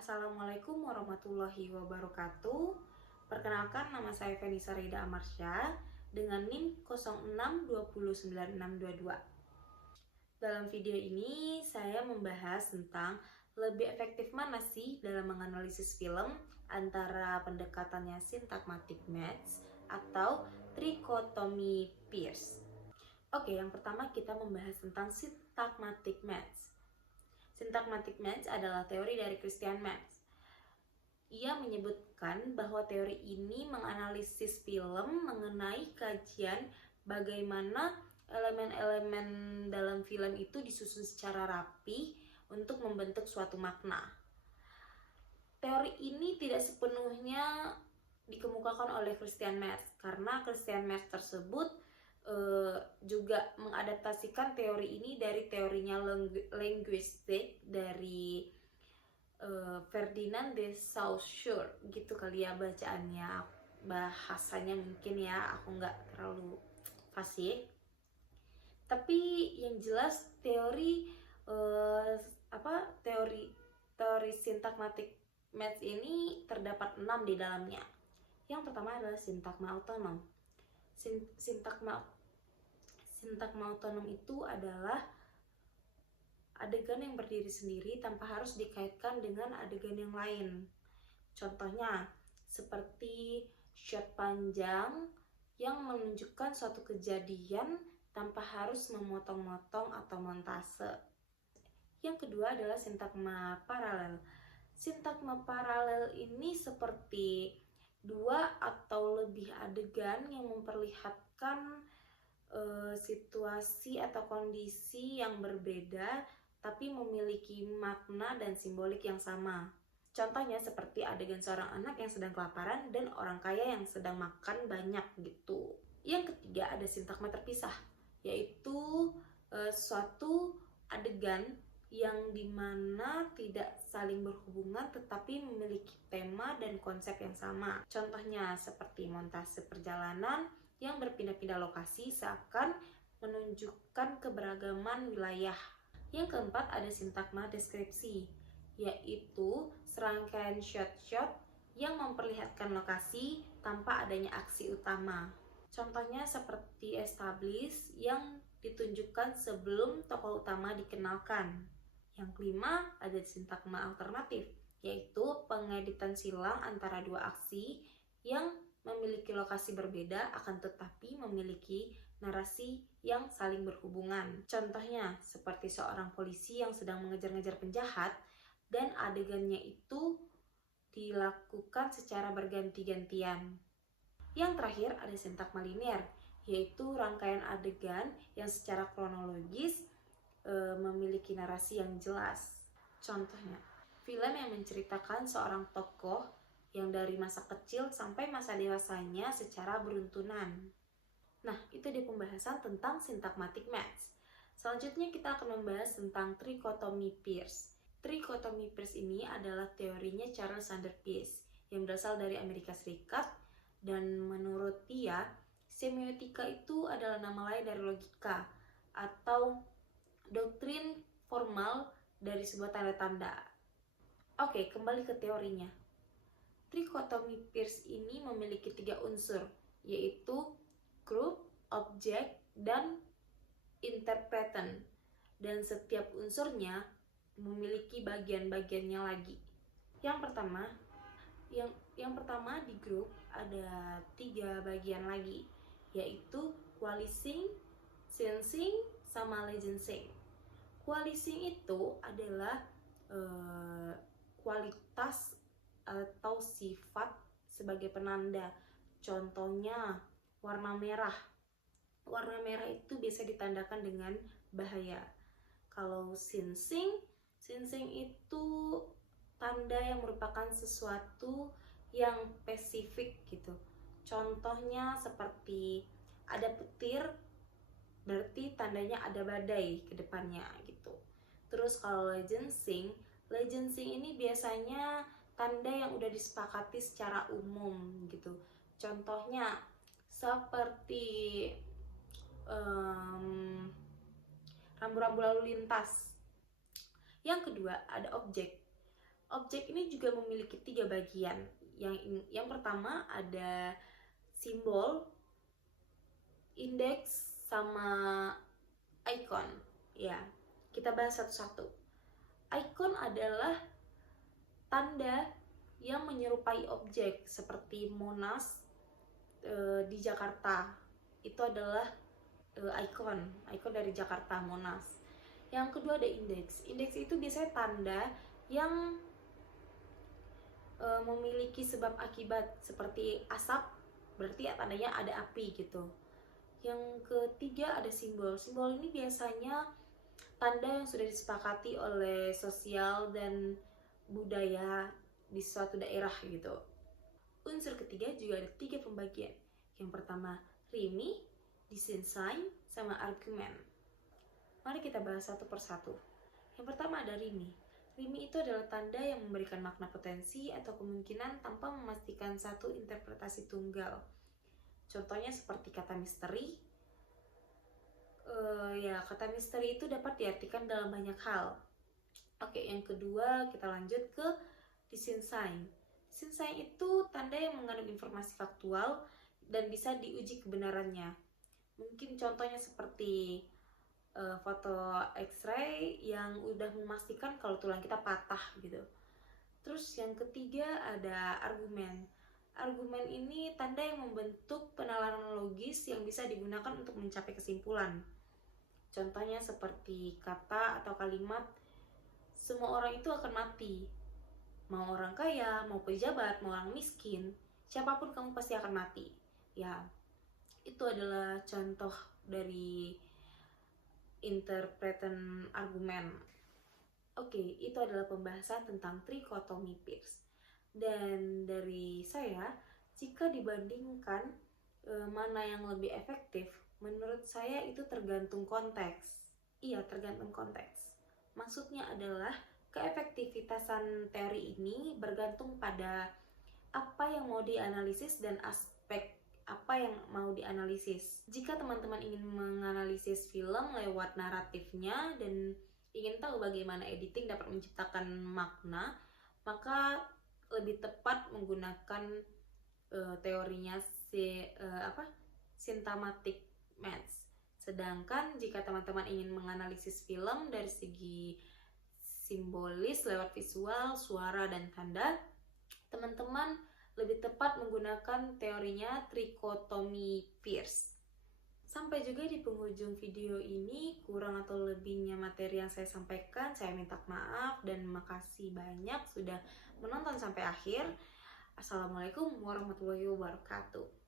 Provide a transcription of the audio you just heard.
Assalamualaikum warahmatullahi wabarakatuh. Perkenalkan, nama saya Fenisa Rida Amarsya dengan NIM 06209622. Dalam video ini saya membahas tentang lebih efektif mana sih dalam menganalisis film antara pendekatannya syntagmatic match atau trichotomy Peirce. Oke, yang pertama kita membahas tentang syntagmatic match. Syntagmatic match adalah teori dari Christian Metz. Ia menyebutkan bahwa teori ini menganalisis film mengenai kajian bagaimana elemen-elemen dalam film itu disusun secara rapi untuk membentuk suatu makna. Teori ini tidak sepenuhnya dikemukakan oleh Christian Metz karena Christian Metz tersebut juga mengadaptasikan teori ini dari teorinya linguistik dari Ferdinand de Saussure, gitu kali ya bacaannya, bahasanya mungkin ya, aku nggak terlalu fasih. Tapi yang jelas teori syntagmatic match ini terdapat 6 di dalamnya. Yang pertama adalah sintagma autonom. Sintagma autonom itu adalah adegan yang berdiri sendiri tanpa harus dikaitkan dengan adegan yang lain. Contohnya, seperti shot panjang yang menunjukkan suatu kejadian tanpa harus memotong-motong atau montase. Yang kedua adalah sintagma paralel. Sintagma paralel ini seperti dua atau lebih adegan yang memperlihatkan situasi atau kondisi yang berbeda tapi memiliki makna dan simbolik yang sama. Contohnya seperti adegan seorang anak yang sedang kelaparan dan orang kaya yang sedang makan banyak gitu. Yang ketiga ada sintagma terpisah, yaitu suatu adegan yang dimana tidak saling berhubungan tetapi memiliki tema dan konsep yang sama. Contohnya seperti montase perjalanan yang berpindah-pindah lokasi seakan menunjukkan keberagaman wilayah. Yang keempat ada sintagma deskripsi, yaitu serangkaian shot-shot yang memperlihatkan lokasi tanpa adanya aksi utama. Contohnya seperti establish yang ditunjukkan sebelum tokoh utama dikenalkan. Yang kelima ada sintagma alternatif, yaitu pengeditan silang antara dua aksi yang memiliki lokasi berbeda akan tetapi memiliki narasi yang saling berhubungan. Contohnya seperti seorang polisi yang sedang mengejar-ngejar penjahat dan adegannya itu dilakukan secara berganti-gantian. Yang terakhir ada sintagma linear, yaitu rangkaian adegan yang secara kronologis memiliki narasi yang jelas. Contohnya, film yang menceritakan seorang tokoh yang dari masa kecil sampai masa dewasanya secara beruntunan. Nah, itu di pembahasan tentang syntagmatic match. Selanjutnya kita akan membahas tentang trichotomy Peirce. Trichotomy Peirce ini adalah teorinya Charles Sanders Peirce yang berasal dari Amerika Serikat, dan menurut dia, semiotika itu adalah nama lain dari logika atau doktrin formal dari sebuah tanda-tanda. Oke, kembali ke teorinya. Trichotomy Peirce ini memiliki 3 unsur, yaitu group, objek, dan interpretant. Dan setiap unsurnya memiliki bagian-bagiannya lagi. Yang pertama di grup ada 3 bagian lagi, yaitu coalescing, sensing, sama licensing. Coalescing itu adalah kualitas atau sifat sebagai penanda. Contohnya warna merah. Warna merah itu biasa ditandakan dengan bahaya. Kalau sensing itu tanda yang merupakan sesuatu yang spesifik gitu. Contohnya seperti ada petir, berarti tandanya ada badai ke depannya gitu. Terus kalau licensing ini biasanya tanda yang udah disepakati secara umum gitu. Contohnya seperti rambu-rambu lalu lintas. Yang kedua ada objek. Objek ini juga memiliki 3 bagian. Yang pertama ada simbol, indeks, sama icon. Ya, kita bahas satu-satu. Icon adalah tanda yang menyerupai objek seperti Monas di Jakarta. Itu adalah icon dari Jakarta, Monas. Yang kedua ada indeks. Indeks itu biasanya tanda yang memiliki sebab akibat seperti asap, berarti ya tandanya ada api gitu. Yang ketiga ada simbol. Simbol ini biasanya tanda yang sudah disepakati oleh sosial dan budaya di suatu daerah gitu. Unsur ketiga juga ada 3 pembagian. Yang pertama rimi, design sign, sama argumen. Mari kita bahas satu persatu. Yang pertama ada rimi. Rimi itu adalah tanda yang memberikan makna potensi atau kemungkinan tanpa memastikan satu interpretasi tunggal. Contohnya seperti kata misteri. Kata misteri itu dapat diartikan dalam banyak hal. Oke, yang kedua kita lanjut ke design sign. Design sign itu tanda yang mengandung informasi faktual dan bisa diuji kebenarannya. Mungkin contohnya seperti foto X-ray yang udah memastikan kalau tulang kita patah gitu. Terus yang ketiga ada argumen. Argumen ini tanda yang membentuk penalaran logis yang bisa digunakan untuk mencapai kesimpulan. Contohnya seperti kata atau kalimat, semua orang itu akan mati. Mau orang kaya, mau pejabat, mau orang miskin, siapapun kamu pasti akan mati. Ya, itu adalah contoh dari interpretan argumen. Oke, itu adalah pembahasan tentang trikotomi Peirce. Dan dari saya, jika dibandingkan mana yang lebih efektif, menurut saya itu tergantung konteks. Iya, tergantung konteks. Maksudnya adalah keefektivitasan teori ini bergantung pada apa yang mau dianalisis dan aspek apa yang mau dianalisis. Jika teman-teman ingin menganalisis film lewat naratifnya dan ingin tahu bagaimana editing dapat menciptakan makna, maka lebih tepat menggunakan teorinya syntamatic match. Sedangkan jika teman-teman ingin menganalisis film dari segi simbolis lewat visual, suara, dan tanda, teman-teman lebih tepat menggunakan teorinya trikotomi Peirce. Sampai juga di penghujung video ini, kurang atau lebihnya materi yang saya sampaikan, saya minta maaf dan makasih banyak sudah menonton sampai akhir. Assalamualaikum warahmatullahi wabarakatuh.